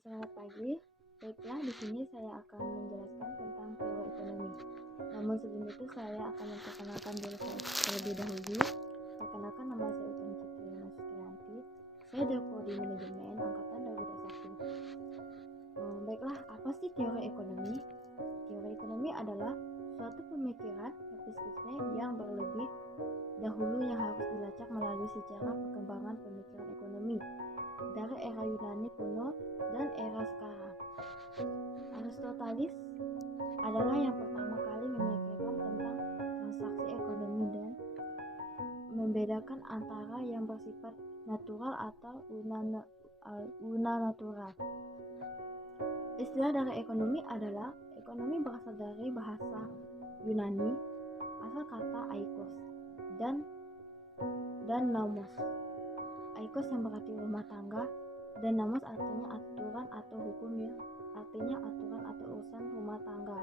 Selamat pagi. Baiklah, di sini saya akan menjelaskan tentang teori ekonomi. Namun sebelum itu saya akan memperkenalkan diri saya terlebih dahulu. Perkenalkan, nama saya Utami Citriana Sustianti. Saya dari Prodi Manajemen Angkatan 2021. Baiklah, apa sih teori ekonomi? Teori ekonomi adalah suatu pemikiran kapitalisme yang berlebih dahulu yang harus dilacak melalui sejarah perkembangan pemikiran ekonomi dari era Yunani kuno dan era sekarang. Aristoteles adalah yang pertama kali memikirkan tentang transaksi ekonomi dan membedakan antara yang bersifat natural atau unanatural. Istilah dari ekonomi adalah ekonomi berasal dari bahasa Yunani, asal kata aikos dan nomos. Aikos yang berarti rumah tangga dan nomos artinya aturan atau hukum, yang artinya aturan atau urusan rumah tangga.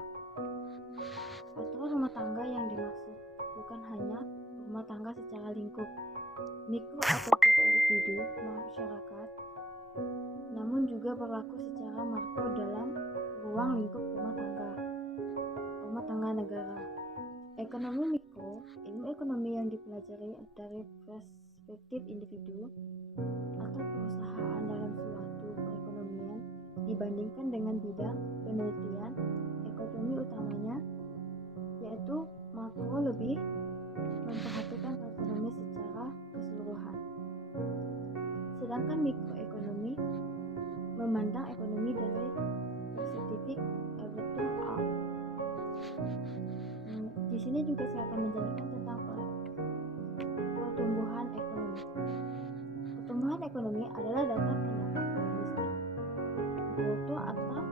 Aturan rumah tangga yang dimaksud bukan hanya rumah tangga secara lingkup mikro ataupun individu masyarakat, namun juga berlaku secara makro dalam ruang lingkup rumah tangga negara. Ekonomi mikro, ilmu ekonomi yang dipelajari dari perspektif individu atau perusahaan dalam suatu perekonomian dibandingkan dengan bidang penelitian ekonomi utamanya, yaitu makro, lebih memperhatikan ekonomi secara keseluruhan. Sedangkan mikroekonomi memandang ekonomi dari perspektif bottom-up. Di sini juga saya akan menjelaskan tentang pertumbuhan ekonomi. Pertumbuhan ekonomi adalah data pendapat domestik bruto atau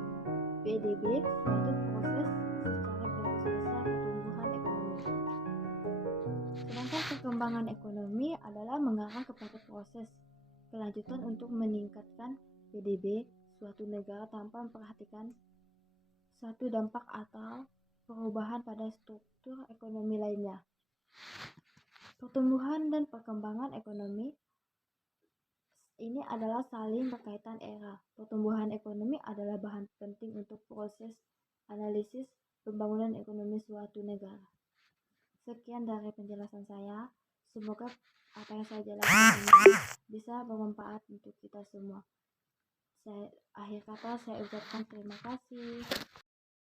PDB, suatu proses secara garis besar pertumbuhan ekonomi. Sedangkan perkembangan ekonomi adalah mengarah kepada proses kelanjutan untuk meningkatkan PDB suatu negara tanpa memperhatikan suatu dampak atau perubahan pada struktur ekonomi lainnya. Pertumbuhan dan perkembangan ekonomi ini adalah saling berkaitan era. Pertumbuhan ekonomi adalah bahan penting untuk proses analisis pembangunan ekonomi suatu negara. Sekian dari penjelasan saya. Semoga apa yang saya jelaskan ini bisa bermanfaat untuk kita semua. Akhir kata saya ucapkan terima kasih.